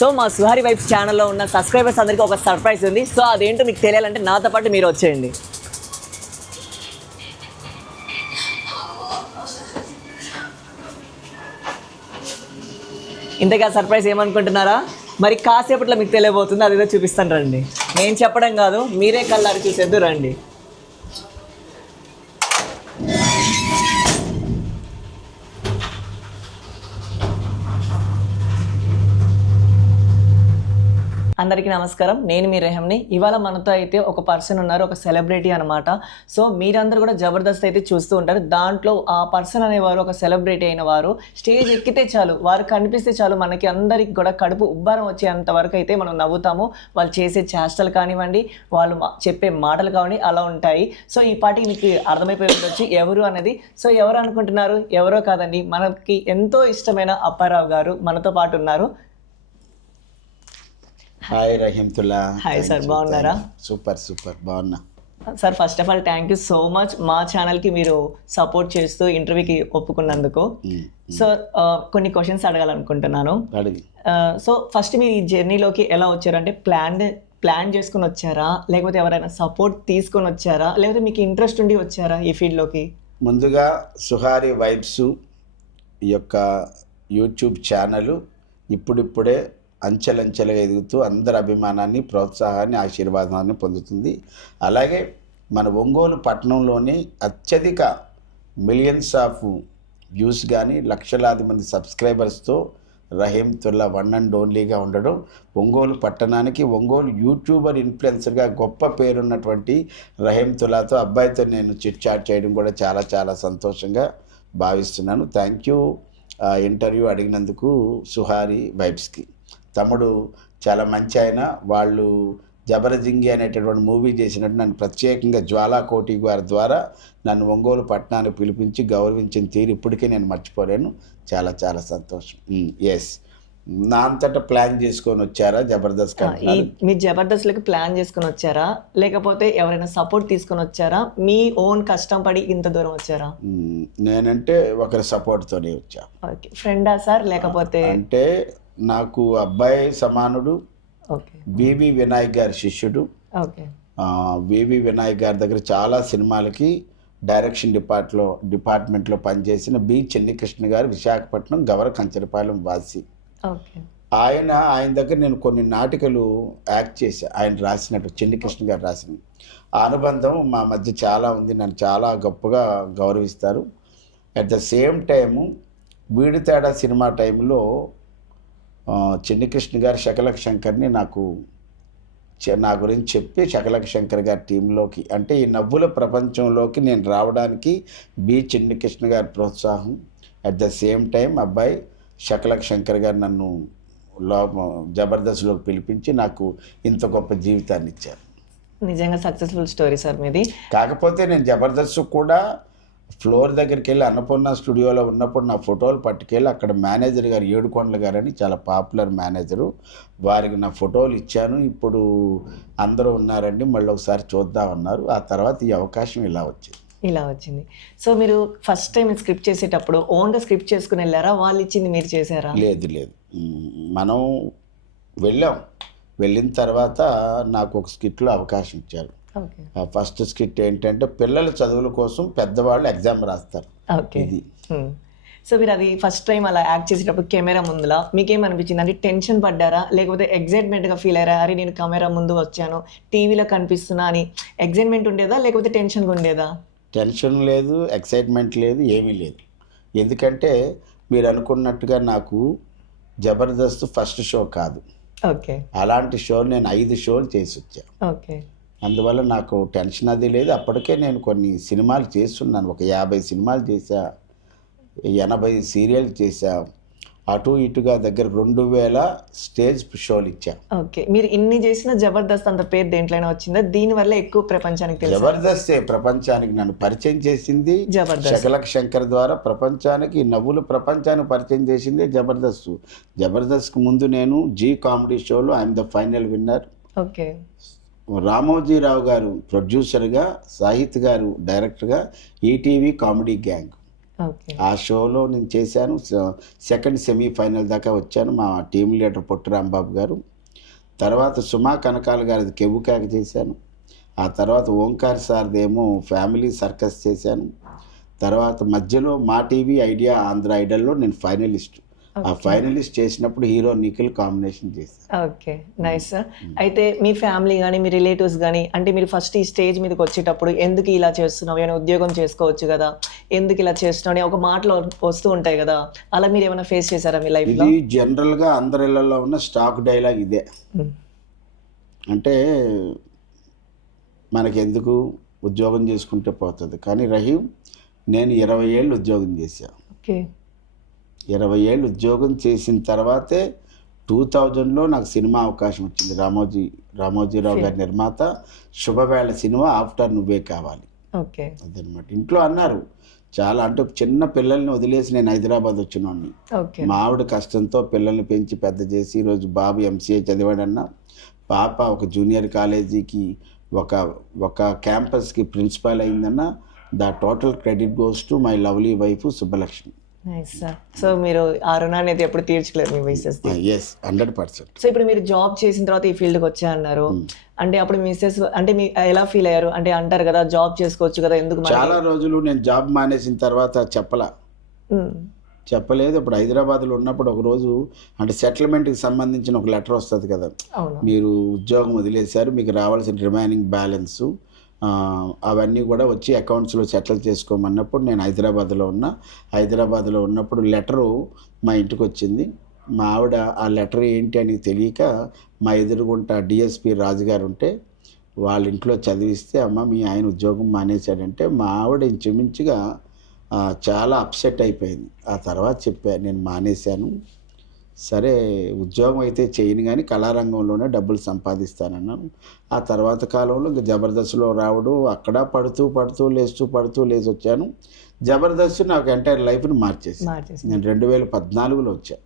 So మా సుహారి vibes ఛానల్లో ఉన్న సబ్స్క్రైబర్స్ అందరికీ ఒక సర్ప్రైజ్ ఉంది. సో అదేంటో మీకు తెలియాలంటే నాతో పాటు మీరు వచ్చేయండి. ఇంతగా సర్ప్రైజ్ ఏమనుకుంటున్నారా? మరి కాసేపట్లో మీకు తెలియబోతుంది, అదేదో చూపిస్తాను రండి. నేను చెప్పడం కాదు, మీరే కళ్ళారి చూసేద్దు రండి. అందరికీ నమస్కారం, నేను మీ రెహంని. ఇవాళ మనతో అయితే ఒక పర్సన్ ఉన్నారు, ఒక సెలబ్రిటీ అనమాట. సో మీరందరూ కూడా జబర్దస్త్ అయితే చూస్తూ ఉంటారు. దాంట్లో ఆ పర్సన్ అనేవారు ఒక సెలబ్రిటీ అయిన వారు స్టేజ్ ఎక్కితే చాలు, వారు కనిపిస్తే చాలు, మనకి అందరికి కూడా కడుపు ఉబ్బారం వచ్చేంత వరకు అయితే మనం నవ్వుతాము. వాళ్ళు చేసే చేష్టలు కానివ్వండి, వాళ్ళు చెప్పే మాటలు కానివ్వండి, అలా ఉంటాయి. సో ఈ పాటికి మీకు అర్థమైపోయి ఉండొచ్చు ఎవరు అనేది. సో ఎవరు అనుకుంటున్నారు? ఎవరో కాదండి, మనకి ఎంతో ఇష్టమైన అప్పారావు గారు మనతో పాటు ఉన్నారు. హాయ్ రహీంతుల్లా. హాయ్ సార్, బాగున్నారా? సూపర్ బాగున్నా sir. First of all thank you so much మా ఛానల్కి మీరు సపోర్ట్ చేస్తూ ఇంటర్వ్యూకి ఒప్పుకున్నందుకు. సో కొన్ని క్వశ్చన్స్ అడగాలనుకుంటున్నాను. సో ఫస్ట్ మీరు ఈ జర్నీలోకి ఎలా వచ్చారంటే ప్లాన్ చేసుకుని వచ్చారా, లేకపోతే ఎవరైనా సపోర్ట్ తీసుకొని వచ్చారా, లేకపోతే మీకు ఇంట్రెస్ట్ ఉండి వచ్చారా ఈ ఫీల్డ్లోకి? ముందుగా సుహారి వైబ్స్ ఈ యొక్క యూట్యూబ్ ఛానల్ ఇప్పుడిప్పుడే అంచెలంచెలుగా ఎదుగుతూ అందరి అభిమానాన్ని, ప్రోత్సాహాన్ని, ఆశీర్వాదాన్ని పొందుతుంది. అలాగే మన ఒంగోలు పట్టణంలోని అత్యధిక మిలియన్స్ ఆఫ్ వ్యూస్ కానీ లక్షలాది మంది సబ్స్క్రైబర్స్తో రహీంతుల్లా వన్ అండ్ ఓన్లీగా ఉండడం, ఒంగోలు పట్టణానికి ఒంగోలు యూట్యూబర్ ఇన్ఫ్లుయెన్సర్గా గొప్ప పేరున్నటువంటి రహీంతుల్లాతో అబ్బాయితో నేను చిట్ చాట్ చేయడం కూడా చాలా చాలా సంతోషంగా భావిస్తున్నాను. థ్యాంక్ యూ ఇంటర్వ్యూ అడిగినందుకు సుహారి వైబ్స్కి. తమ్ముడు చాలా మంచి ఆయన. వాళ్ళు జబరజింగి అనేటటువంటి మూవీ చేసినట్టు నన్ను ప్రత్యేకంగా జ్వాలాకోటి గారి ద్వారా నన్ను ఒంగోలు పట్టణానికి పిలిపించి గౌరవించిన తీరు ఇప్పటికీ నేను మర్చిపోలేను. చాలా చాలా సంతోషం. ఎస్, నా అంతటా ప్లాన్ చేసుకొని వచ్చారా జబర్దస్త్? మీరు జబర్దస్త్లకి ప్లాన్ చేసుకొని వచ్చారా, లేకపోతే ఎవరైనా సపోర్ట్ తీసుకొని వచ్చారా, మీ ఓన్ కష్టం పడి ఇంత దూరం వచ్చారా? నేనంటే ఒకరి సపోర్ట్తోనే వచ్చా. ఓకే, ఫ్రెండా సార్ లేకపోతే? అంటే నాకు అబ్బాయి సమానుడు, వివి వినాయక్ గారి శిష్యుడు. వివి వినాయక్ గారి దగ్గర చాలా సినిమాలకి డైరెక్షన్ డిపార్ట్మెంట్లో పనిచేసిన బి చెన్నికృష్ణ గారు, విశాఖపట్నం గవర కంచరపాలెం వాసి. ఆయన దగ్గర నేను కొన్ని నాటికలు యాక్ట్ చేశా. ఆయన రాసినట్టు చెన్నికృష్ణ గారు రాసిన ఆ అనుబంధం మా మధ్య చాలా ఉంది. నన్ను చాలా గొప్పగా గౌరవిస్తారు. అట్ ద సేమ్ టైము వీడి తేడా సినిమా టైంలో చెన్నికృష్ణ గారు శకలక శంకర్ని నా గురించి చెప్పి శకలక శంకర్ గారి టీంలోకి, అంటే ఈ నవ్వుల ప్రపంచంలోకి నేను రావడానికి బి చెన్నికృష్ణ గారి ప్రోత్సాహం, అట్ ద సేమ్ టైం అబ్బాయి శకలక శంకర్ గారు నన్ను జబర్దస్త్లోకి పిలిపించి నాకు ఇంత గొప్ప జీవితాన్ని ఇచ్చారు. నిజంగా సక్సెస్ఫుల్ స్టోరీ సార్ మీది. కాకపోతే నేను జబర్దస్త్ కూడా ఫ్లోర్ దగ్గరికి వెళ్ళి అన్నపూర్ణ స్టూడియోలో ఉన్నప్పుడు నా ఫోటోలు పట్టుకెళ్ళి అక్కడ మేనేజర్ గారు ఏడుకొండల గారు అని చాలా పాపులర్ మేనేజరు, వారికి నా ఫోటోలు ఇచ్చాను. ఇప్పుడు అందరూ ఉన్నారండి, మళ్ళీ ఒకసారి చూద్దామన్నారు. ఆ తర్వాత ఈ అవకాశం ఇలా వచ్చింది. సో మీరు ఫస్ట్ టైం స్క్రిప్ట్ చేసేటప్పుడు ఓన్గా స్క్రిప్ట్ చేసుకుని వెళ్ళారా, వాళ్ళు ఇచ్చింది మీరు చేశారా? లేదు, మనం వెళ్ళిన తర్వాత నాకు ఒక స్కిట్లో అవకాశం ఇచ్చారు. ఫస్ట్ స్కిట్ ఏంటంటే పిల్లల చదువుల కోసం పెద్దవాళ్ళు ఎగ్జామ్ రాస్తారు. సో మీరు అది ఫస్ట్ టైం అలా యాక్ట్ చేసేటప్పుడు కెమెరా ముందులా మీకేమనిపించింది? అంటే టెన్షన్ పడ్డారా, లేకపోతే ఎగ్జైట్మెంట్గా ఫీల్ అయ్యారా? అరే నేను కెమెరా ముందు వచ్చాను, టీవీలో కనిపిస్తున్నా అని ఎగ్జైట్మెంట్ ఉండేదా, లేకపోతే టెన్షన్గా ఉండేదా? టెన్షన్ లేదు, ఎక్సైట్మెంట్ లేదు, ఏమీ లేదు. ఎందుకంటే మీరు అనుకున్నట్టుగా నాకు జబర్దస్త్ ఫస్ట్ షో కాదు. అలాంటి షో నేను 5 షోలు చేసి వచ్చా. అందువల్ల నాకు టెన్షన్ అది లేదు. అప్పటికే నేను కొన్ని సినిమాలు చేస్తున్నాను. ఒక 50 సినిమాలు చేశా, 80 సీరియల్ చేశా, అటు ఇటుగా దగ్గర 2000 స్టేజ్ షోలు ఇచ్చా. ఓకే, మీరు ఇన్ని చేసిన జబర్దస్త్ అంత పేరు దేంట్లోనే వచ్చిందా? దీనివల్ల ఎక్కువ ప్రపంచానికి తెలుసు. జబర్దస్తే ప్రపంచానికి నన్ను పరిచయం చేసింది. శకలక శంకర్ ద్వారా ప్రపంచానికి, నవ్వులు ప్రపంచానికి పరిచయం చేసింది జబర్దస్త్. జబర్దస్త్కు ముందు నేను జీ కామెడీ షోలో I'm the final winner. Ramoji Rao గారు ప్రొడ్యూసర్గా, సాహిత్ గారు డైరెక్టర్గా ఈటీవీ కామెడీ గ్యాంగ్ ఓకే. ఆ షోలో నేను చేశాను. సెకండ్ సెమీఫైనల్ దాకా వచ్చాను. మా టీం లీడర్ పొట్టు రాంబాబు గారు. తర్వాత సుమా కనకాల గారిది కెవ్వుకాక చేశాను. ఆ తర్వాత ఓంకార్ సార్దేమో ఫ్యామిలీ సర్కస్ చేశాను. తర్వాత మధ్యలో మా టీవీ ఐడియా ఆంధ్ర ఐడల్లో నేను ఫైనలిస్ట్. ఆ ఫైనలిస్ట్ చేసినప్పుడు హీరో నిఖిల్ కాంబినేషన్ చేశాను. Okay, nice sir. అయితే మీ ఫ్యామిలీ కానీ మీ రిలేటివ్స్ కానీ అంటే మీరు ఫస్ట్ ఈ స్టేజ్ మీదకి వచ్చేటప్పుడు ఎందుకు ఇలా చేస్తున్నావు, ఏమైనా ఉద్యోగం చేసుకోవచ్చు కదా, ఎందుకు ఇలా చేస్తున్నావు అని ఒక మాటలు వస్తూ ఉంటాయి కదా, అలా మీరు ఏమైనా ఫేస్ చేశారా మీ లైఫ్లో? ఇది జనరల్గా అందరి ఇళ్లలో ఉన్న స్టాక్ డైలాగ్ ఇదే. అంటే మనకెందుకు ఉద్యోగం చేసుకుంటే పోతుంది. కానీ రహీం, నేను 20 ఏళ్ళు ఉద్యోగం చేశాను. ఓకే. 20 ఏళ్ళు ఉద్యోగం చేసిన తర్వాతే 2000లో నాకు సినిమా అవకాశం వచ్చింది. రామోజీరావు గారి నిర్మాత శుభవేళ సినిమా ఆఫ్టర్ నువ్వే కావాలి. ఓకే. అదనమాట. ఇంట్లో అన్నారు చాలా, అంటే చిన్న పిల్లల్ని వదిలేసి నేను హైదరాబాద్ వచ్చినోడిని. ఓకే. మా ఆవిడ కష్టంతో పిల్లల్ని పెంచి పెద్ద చేసి ఈరోజు బాబు ఎంసీఏ చదివాడన్నా, పాప ఒక జూనియర్ కాలేజీకి ఒక క్యాంపస్కి ప్రిన్సిపాల్ అయిందన్న, the total credit goes to my lovely wife Subbalakshmi. Nice sir. So మీరు ఆ రుణాన్ని అయితే ఎప్పుడు తీర్చలేరు మీ మిస్సెస్? ఎస్, 100%. సో ఇప్పుడు మీరు జాబ్ చేసిన తర్వాత ఈ ఫీల్డ్కి వచ్చా అన్నారు, అంటే అప్పుడు మిస్సెస్ అంటే మీ ఎలా ఫీల్ అయ్యారు? అంటే అంటారు కదా జాబ్ చేసుకోవచ్చు కదా, ఎందుకు? చాలా రోజులు నేను జాబ్ మానేసిన తర్వాత చెప్పలేదు. ఇప్పుడు హైదరాబాద్లో ఉన్నప్పుడు ఒకరోజు అంటే సెటిల్మెంట్కి సంబంధించిన ఒక లెటర్ వస్తుంది కదా, మీరు ఉద్యోగం వదిలేశారు, మీకు రావాల్సిన రిమైనింగ్ బ్యాలెన్సు అవన్నీ కూడా వచ్చి అకౌంట్స్లో సెటిల్ చేసుకోమన్నప్పుడు నేను హైదరాబాద్లో ఉన్నప్పుడు లెటరు మా ఇంటికి వచ్చింది. మా ఆవిడ ఆ లెటర్ ఏంటి అని తెలియక మా ఎదురుగుంట డిఎస్పి రాజుగారు ఉంటే వాళ్ళ ఇంట్లో చదివిస్తే, అమ్మ మీ ఆయన ఉద్యోగం మానేశాడంటే మా ఆవిడ ఇంచుమించుగా చాలా అప్సెట్ అయిపోయింది. ఆ తర్వాత చెప్పాను నేను మానేశాను, సరే ఉద్యోగం అయితే చేయను కానీ కళారంగంలోనే డబ్బులు సంపాదిస్తానన్నాను. ఆ తర్వాత కాలంలో ఇంకా జబర్దస్త్లో రావడం, అక్కడ పడుతూ లేచి వచ్చాను. జబర్దస్త్ నాకు ఎంటైర్ లైఫ్ని మార్చేసి నేను 2014లో వచ్చాను.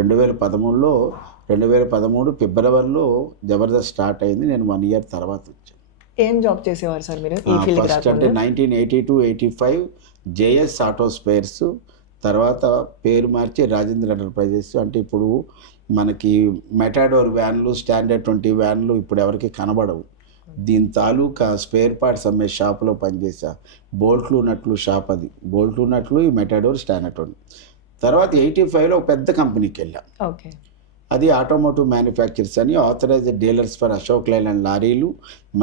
2013 ఫిబ్రవరిలో జబర్దస్త్ స్టార్ట్ అయింది. నేను 1 ఇయర్ తర్వాత వచ్చాను. ఏం జాబ్ చేసేవారు సార్ మీరు? ఫస్ట్ అంటే 1982-85 జేఎస్ ఆటో స్పేర్స్, తర్వాత పేరు మార్చి రాజేంద్ర ఎంటర్ప్రైజెస్. అంటే ఇప్పుడు మనకి మెటాడోర్ వ్యాన్లు, స్టాండర్డ్ 20 వ్యాన్లు ఇప్పుడు ఎవరికి కనబడవు. దీని తాలూకా స్పేర్ పార్ట్స్ అమ్మే షాపులో పనిచేసా. బోల్ట్లు నట్లు షాప్, అది బోల్ట్లు నట్లు, ఈ మెటాడోర్, స్టాండర్డ్ 20. తర్వాత 85లో ఒక పెద్ద కంపెనీకి వెళ్ళాం. ఓకే. అది ఆటోమోటివ్ మ్యానుఫ్యాక్చర్స్ అని, authorized dealers for Ashok Leyland లారీలు,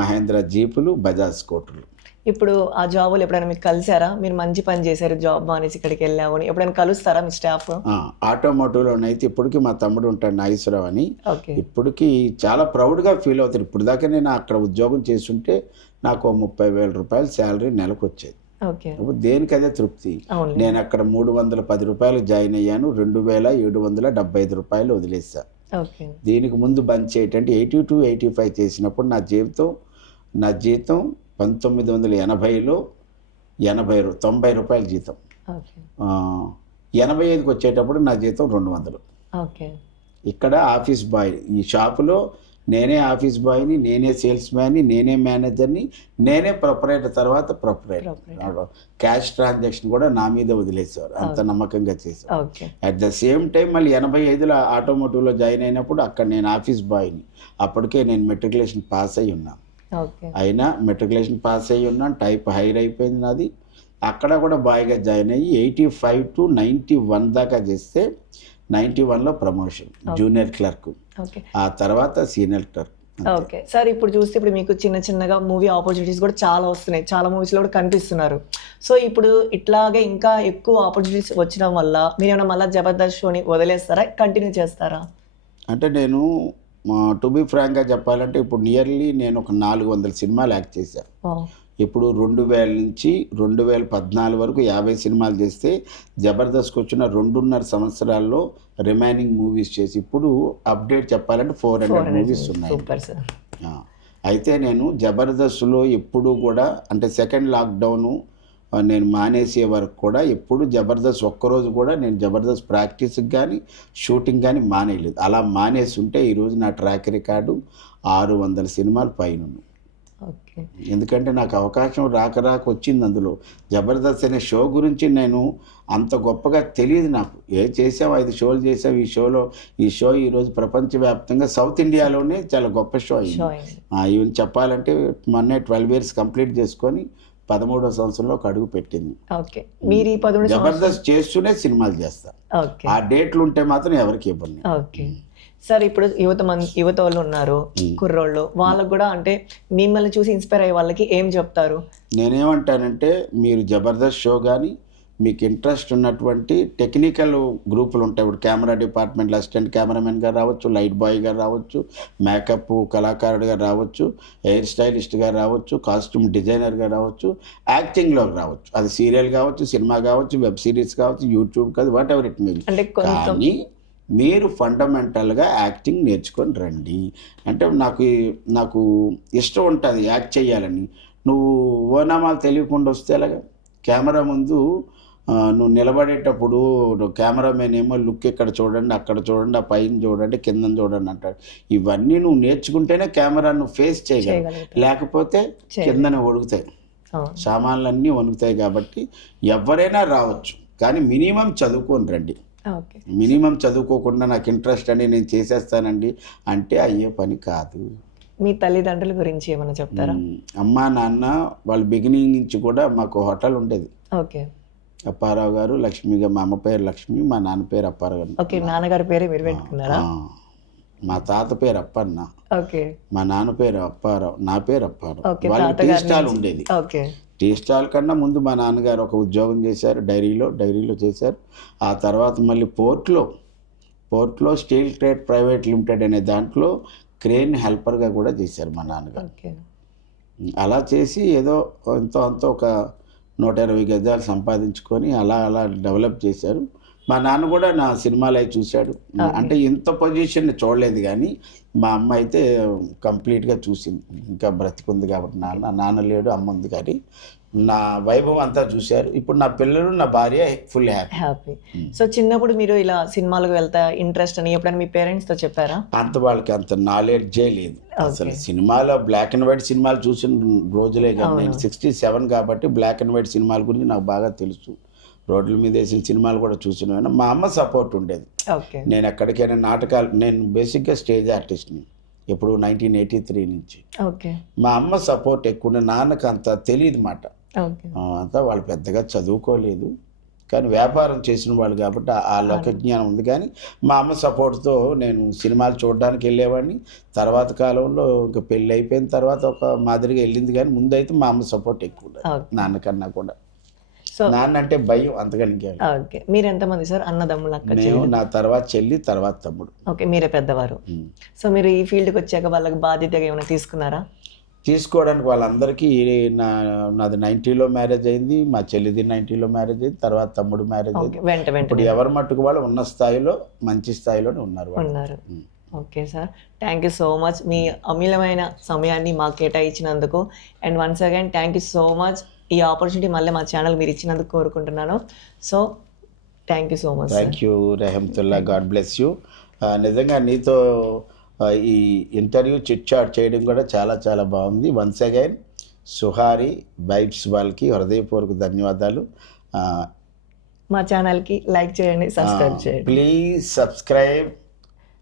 మహేంద్ర జీపులు, బజాజ్ స్కూటర్లు. ఇప్పుడు ఆ జాబులు ఎప్పుడైనా మీకు కలిసారా? మీరు మంచి పని చేశారు జాబ్ మానేసి ఇక్కడికి వెళ్ళావు అని ఎప్పుడైనా కలుస్తారా మీ స్టాఫ్? ఆటోమోటివ్లోనైతే ఇప్పటికీ మా తమ్ముడు ఉంటాడు నాగేశ్వరరావు అని, ఇప్పటికీ చాలా ప్రౌడ్గా ఫీల్ అవుతారు. ఇప్పుడు దాకా నేను అక్కడ ఉద్యోగం చేస్తుంటే నాకు 30,000 రూపాయలు శాలరీ నెలకు వచ్చేది. దేనికి అదే తృప్తి. నేను అక్కడ 310 రూపాయలు జాయిన్ అయ్యాను, 2,775 రూపాయలు వదిలేసా. దీనికి ముందు బంచ్ ఏంటంటే 82-85 చేసినప్పుడు నా జీతం 1980లో 90 రూపాయల జీతం. 85కి వచ్చేటప్పుడు నా జీతం 200. ఇక్కడ ఆఫీస్ బాయ్, ఈ షాపులో నేనే ఆఫీస్ బాయ్ని, నేనే సేల్స్ మ్యాన్ని, నేనే మేనేజర్ని, నేనే ప్రొపరేటర్. తర్వాత ప్రొపరేటర్ క్యాష్ ట్రాన్సాక్షన్ కూడా నా మీద వదిలేసేవారు, అంత నమ్మకంగా చేశారు. అట్ ద సేమ్ టైం మళ్ళీ 85లో ఆటోమోటివ్లో జాయిన్ అయినప్పుడు అక్కడ నేను ఆఫీస్ బాయ్ని. అప్పటికే నేను మెట్రికులేషన్ పాస్ అయ్యి ఉన్నాను. టైప్ హైర్ అయిపోయింది నాది. అక్కడ కూడా బాయ్గా జాయిన్ అయ్యి 85 to 91 దాకా చేస్తే 91లో ప్రమోషన్, జూనియర్ క్లర్క్, ఆ తర్వాత సీనియర్ క్లర్క్. ఓకే సార్, ఇప్పుడు చూస్తే ఇప్పుడు మీకు చిన్నగా మూవీ ఆపర్చునిటీస్ కూడా చాలా వస్తున్నాయి, చాలా మూవీస్లో కూడా కనిపిస్తున్నారు. సో ఇప్పుడు ఇట్లాగే ఇంకా ఎక్కువ ఆపర్చునిటీస్ వచ్చిన వల్ల మీరు ఏమైనా మళ్ళీ జబర్దస్త్ షోని వదిలేస్తారా, కంటిన్యూ చేస్తారా? అంటే నేను టు బి ఫ్రాంక్గా చెప్పాలంటే ఇప్పుడు నియర్లీ నేను ఒక 400 సినిమాలు యాక్ట్ చేశాను. ఇప్పుడు 2000 నుంచి 2014 వరకు 50 సినిమాలు చేస్తే జబర్దస్త్కి వచ్చిన 2.5 సంవత్సరాల్లో రిమైనింగ్ మూవీస్ చేసి ఇప్పుడు అప్డేట్ చెప్పాలంటే 400 మూవీస్ ఉన్నాయి. అయితే నేను జబర్దస్త్లో ఎప్పుడు కూడా అంటే సెకండ్ లాక్డౌను నేను మానేసే వరకు కూడా ఎప్పుడు జబర్దస్త్ ఒక్కరోజు కూడా నేను జబర్దస్త్ ప్రాక్టీస్కి కానీ షూటింగ్ కానీ మానేయలేదు. అలా మానేసి ఉంటే ఈరోజు నా ట్రాక్ రికార్డు 600 సినిమాలు పైన. ఓకే. ఎందుకంటే నాకు అవకాశం రాక వచ్చింది అందులో. జబర్దస్త్ అనే షో గురించి నేను అంత గొప్పగా తెలియదు నాకు. చేసావు 5 షోలు చేసావు. ఈ షో ఈరోజు ప్రపంచవ్యాప్తంగా సౌత్ ఇండియాలోనే చాలా గొప్ప షో అయింది. ఈవెన్ చెప్పాలంటే మొన్నే 12 ఇయర్స్ కంప్లీట్ చేసుకొని 13వ సంవత్సరంలోకి అడుగు పెట్టింది. ఓకే. మీరు ఈ 13 జబర్దస్త్ చేస్తూనే సినిమాలు చేస్తా. ఓకే. ఆ డేట్లు ఉంటే మాత్రం ఎవరికి ఇవ్వండి. Okay sir. ఇప్పుడు యువత వాళ్ళు ఉన్నారు, కుర్రోళ్ళు, వాళ్ళకు కూడా అంటే మిమ్మల్ని చూసి ఇన్స్పైర్ అయ్యే వాళ్ళకి ఏం చెప్తారు? నేనేమంటానంటే మీరు జబర్దస్త్ షో కానీ మీకు ఇంట్రెస్ట్ ఉన్నటువంటి టెక్నికల్ గ్రూపులు ఉంటాయి. ఇప్పుడు కెమెరా డిపార్ట్మెంట్లో అసిస్టెంట్ కెమెరామెన్గా రావచ్చు, లైట్ బాయ్గా రావచ్చు, మేకప్ కళాకారుడిగా రావచ్చు, హెయిర్ స్టైలిస్ట్గా రావచ్చు, కాస్ట్యూమ్ డిజైనర్గా రావచ్చు, యాక్టింగ్లోకి రావచ్చు. అది సీరియల్ కావచ్చు, సినిమా కావచ్చు, వెబ్ సిరీస్ కావచ్చు, యూట్యూబ్ కావచ్చు, వాట్ ఎవర్ ఇట్ మీన్స్. అంటే కానీ మీరు ఫండమెంటల్గా యాక్టింగ్ నేర్చుకొని రండి. అంటే నాకు ఇష్టం ఉంటుంది యాక్ట్ చేయాలని. నువ్వు ఓనామాలు తెలియకుండా వస్తే అలాగా కెమెరా ముందు నువ్వు నిలబడేటప్పుడు కెమెరామెన్ ఏమో లుక్ ఇక్కడ చూడండి, అక్కడ చూడండి, ఆ పైన చూడండి, కింద చూడండి అంటాడు. ఇవన్నీ నువ్వు నేర్చుకుంటేనే కెమెరా నువ్వు ఫేస్ చేయగలవు. లేకపోతే కిందనే వణుకుతాయి, సామాన్లన్నీ వణుకుతాయి. కాబట్టి ఎవరైనా రావచ్చు, కానీ మినిమం చదువుకొని రండి. మినిమం చదువుకోకుండా నాకు ఇంట్రెస్ట్ అని నేను చేసేస్తానండి అంటే అయ్యే పని కాదు. మీ తల్లిదండ్రుల గురించి ఏమైనా చెప్తారా? అమ్మ నాన్న వాళ్ళు బిగినింగ్ నుంచి కూడా మాకు హోటల్ ఉండేది. ఓకే. అప్పారావు గారు, లక్ష్మి గారు. మా అమ్మ పేరు లక్ష్మి, మా నాన్న పేరు అప్పారావు గారు. ఓకే. నాన్నగారి పేరు మీరు పెట్టుకున్నారా? మా తాత పేరు అప్పన్న. ఓకే. మా నాన్న పేరు అప్పారావు, నా పేరు అప్పారావు. వాళ్ళకి టీ స్టాల్ ఉండేది. ఓకే. టీ స్టాల్ కన్నా ముందు మా నాన్నగారు ఒక ఉద్యోగం చేశారు, డైరీలో చేశారు. ఆ తర్వాత మళ్ళీ పోర్ట్లో స్టీల్ ట్రేడ్ ప్రైవేట్ లిమిటెడ్ అనే దాంట్లో క్రేన్ హెల్పర్గా కూడా చేశారు మా నాన్నగారు. అలా చేసి ఏదో అంత ఒక 120 గజాలు సంపాదించుకొని అలా డెవలప్ చేశారు. మా నాన్న కూడా నా సినిమాలు అవి చూశాడు. అంటే ఇంత పొజిషన్ చూడలేదు, కానీ మా అమ్మ అయితే కంప్లీట్గా చూసింది. ఇంకా బ్రతికుంది కాబట్టి నాన్న లేడు, అమ్మ ఉంది, కానీ నా వైభవం అంతా చూశారు. ఇప్పుడు నా పిల్లలు, నా భార్య ఫుల్ హ్యాపీ. సో చిన్నప్పుడు మీరు ఇలా సినిమాలకు వెళ్తా ఇంట్రెస్ట్ అని ఎప్పుడైనా మీ పేరెంట్స్తో చెప్పారా? వాళ్ళకి అంత నాలెడ్జే లేదు అసలు. సినిమాలో బ్లాక్ అండ్ వైట్ సినిమాలు చూసిన రోజులే కానీ, నేను 67 కాబట్టి బ్లాక్ అండ్ వైట్ సినిమాల గురించి నాకు బాగా తెలుసు. రోడ్ల మీద వేసిన సినిమాలు కూడా చూసిన. మా అమ్మ సపోర్ట్ ఉండేది. నేను ఎక్కడికైనా నాటకాలు, నేను బేసిక్గా స్టేజ్ ఆర్టిస్ట్ని ఎప్పుడు 1983 నుంచి. మా అమ్మ సపోర్ట్ ఎక్కువ. నాన్నకు అంత తెలియదు మాట అంతా. వాళ్ళు పెద్దగా చదువుకోలేదు, కానీ వ్యాపారం చేసిన వాళ్ళు కాబట్టి ఆ లోకజ్ఞానం ఉంది. కానీ మా అమ్మ సపోర్ట్తో నేను సినిమాలు చూడడానికి వెళ్ళేవాడిని. తర్వాత కాలంలో ఇంకా పెళ్ళి అయిపోయిన తర్వాత ఒక మాదిరిగా వెళ్ళింది, కానీ ముందైతే మా అమ్మ సపోర్ట్ ఎక్కువ నాన్నకన్నా కూడా. నాన్న అంటే భయం, అంతకని. మీరు ఎంతమంది సార్ అన్నదమ్ములు? నేను, నా తర్వాత చెల్లి, తర్వాత తమ్ముడు. ఓకే. మీరే పెద్దవారు. సో మీరు ఈ ఫీల్డ్కి వచ్చాక వాళ్ళకి బాధ్యతగా ఏమైనా తీసుకున్నారా? తీసుకోవడానికి వాళ్ళందరికీ నాది 90లో మ్యారేజ్ అయింది, మా చెల్లిది 90లో మ్యారేజ్ అయింది, తర్వాత తమ్ముడు మ్యారేజ్ అయింది. ఇప్పుడు ఎవరి మట్టుకు వాళ్ళు ఉన్న స్థాయిలో, మంచి స్థాయిలోనే ఉన్నారు. Okay sir, thank you so much మీ అమూల్యమైన సమయాన్ని మాకు కేటాయించినందుకు. And once again thank you so much. ఈ ఆపర్చునిటీ మళ్ళీ మా ఛానల్ మీరు ఇచ్చినందుకు కోరుకుంటున్నాను. So thank you so much. Thank you Rahmatullah, God bless you. నిజంగా నీతో ఈ ఇంటర్వ్యూ చిట్ చాట్ చేయడం కూడా చాలా చాలా బాగుంది. వన్స్ అగైన్ సుహారి వైబ్స్ వాళ్ళకి హృదయపూర్వక ధన్యవాదాలు. మా ఛానల్కి లైక్ చేయండి, సబ్స్క్రైబ్ చేయండి. Please subscribe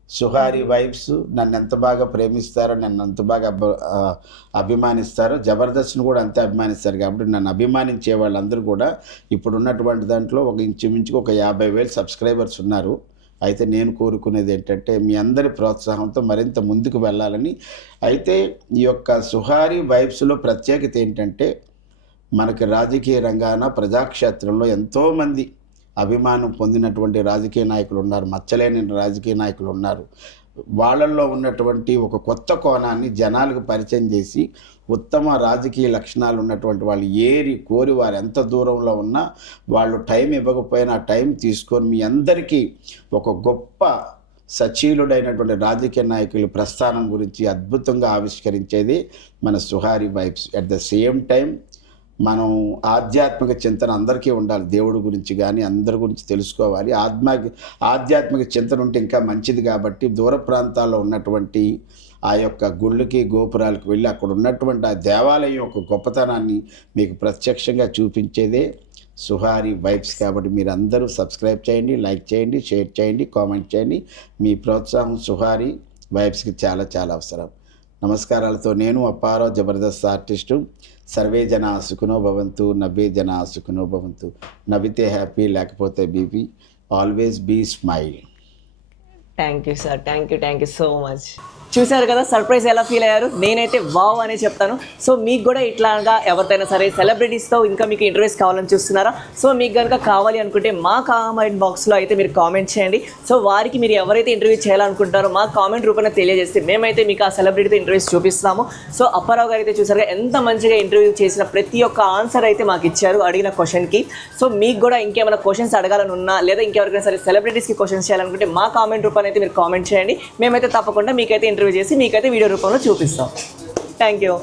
Suhari Vibes. నన్ను ఎంత బాగా ప్రేమిస్తారో, నన్ను ఎంత బాగా అభిమానిస్తారో, జబర్దస్త్ను కూడా అంతే అభిమానిస్తారు. కాబట్టి నన్ను అభిమానించే వాళ్ళందరూ కూడా ఇప్పుడు ఉన్నటువంటి దాంట్లో ఒక ఇంచుమించుకు ఒక 50,000 సబ్స్క్రైబర్స్ ఉన్నారు. అయితే నేను కోరుకునేది ఏంటంటే మీ అందరి ప్రోత్సాహంతో మరింత ముందుకు వెళ్ళాలని. అయితే ఈ యొక్క సుహారి వైబ్స్లో ప్రత్యేకత ఏంటంటే, మనకి రాజకీయ రంగాన ప్రజాక్షేత్రంలో ఎంతోమంది అభిమానం పొందినటువంటి రాజకీయ నాయకులు ఉన్నారు, మచ్చలేని రాజకీయ నాయకులు ఉన్నారు. వాళ్ళల్లో ఉన్నటువంటి ఒక కొత్త కోణాన్ని జనాలకు పరిచయం చేసి, ఉత్తమ రాజకీయ లక్షణాలు ఉన్నటువంటి వాళ్ళు కోరి వారు ఎంత దూరంలో ఉన్నా వాళ్ళు టైం ఇవ్వకపోయినా టైం తీసుకొని మీ అందరికీ ఒక గొప్ప సచీలుడైనటువంటి రాజకీయ నాయకుల ప్రస్థానం గురించి అద్భుతంగా ఆవిష్కరించేది మన Suhari Vibes. At the same time మనం ఆధ్యాత్మిక చింతన అందరికీ ఉండాలి. దేవుడి గురించి కానీ అందరి గురించి తెలుసుకోవాలి. ఆధ్యాత్మిక చింతన ఉంటే ఇంకా మంచిది. కాబట్టి దూర ప్రాంతాల్లో ఉన్నటువంటి ఆ యొక్క గుళ్ళకి గోపురాలకు వెళ్ళి అక్కడ ఉన్నటువంటి ఆ దేవాలయం యొక్క గొప్పతనాన్ని మీకు ప్రత్యక్షంగా చూపించేదే సుహారి వైబ్స్. కాబట్టి మీరు అందరూ సబ్స్క్రైబ్ చేయండి, లైక్ చేయండి, షేర్ చేయండి, కామెంట్ చేయండి. మీ ప్రోత్సాహం సుహారి వైబ్స్కి చాలా చాలా అవసరం. నమస్కారాలతో నేను అప్పారావు జబర్దస్త్ ఆర్టిస్టు. సర్వే జన సుఖనో భవంతు, నవ్వే జన సుఖనో భవంతు. నవ్వితే హ్యాపీ, లేకపోతే BP. Always be smile. Thank you sir, thank you so much. చూశారు కదా సర్ప్రైజ్ ఎలా ఫీల్ అయ్యారు? నేనైతే వావ్ అనే చెప్తాను. సో మీకు కూడా ఇట్లాగా ఎవరితోనైనా సరే సెలబ్రిటీస్తో ఇంకా మీకు ఇంటర్వ్యూస్ కావాలని చూస్తున్నారా? సో మీకు కనుక కావాలి అనుకుంటే మా కామెంట్ బాక్స్లో అయితే మీరు కామెంట్ చేయండి. సో వారికి మీరు ఎవరైతే ఇంటర్వ్యూ చేయాలనుకుంటారో మా కామెంట్ రూపంలో తెలియజేస్తే మేమైతే మీకు ఆ సెలబ్రిటీతో ఇంటర్వ్యూస్ చూపిస్తాము. సో అప్పారావు గారు అయితే చూసారుగా ఎంత మంచిగా ఇంటర్వ్యూ చేసిన ప్రతి ఒక్క ఆన్సర్ అయితే మాకు ఇచ్చారు అడిగిన క్వశ్చన్కి. సో మీకు కూడా ఇంకేమైనా క్వశ్చన్స్ అడగాలని ఉన్నా లేదా ఇంకెవరికైనా సరే సెలబ్రిటీస్కి క్వశ్చన్స్ చేయాలనుకుంటే మా కామెంట్ రూపాన్ని అయితే మీరు కామెంట్ చేయండి. మేమైతే తప్పకుండా మీకైతే ఇంటర్వ్యూ చేసి మీకైతే వీడియో రూపంలో చూపిస్తాం. Thank you.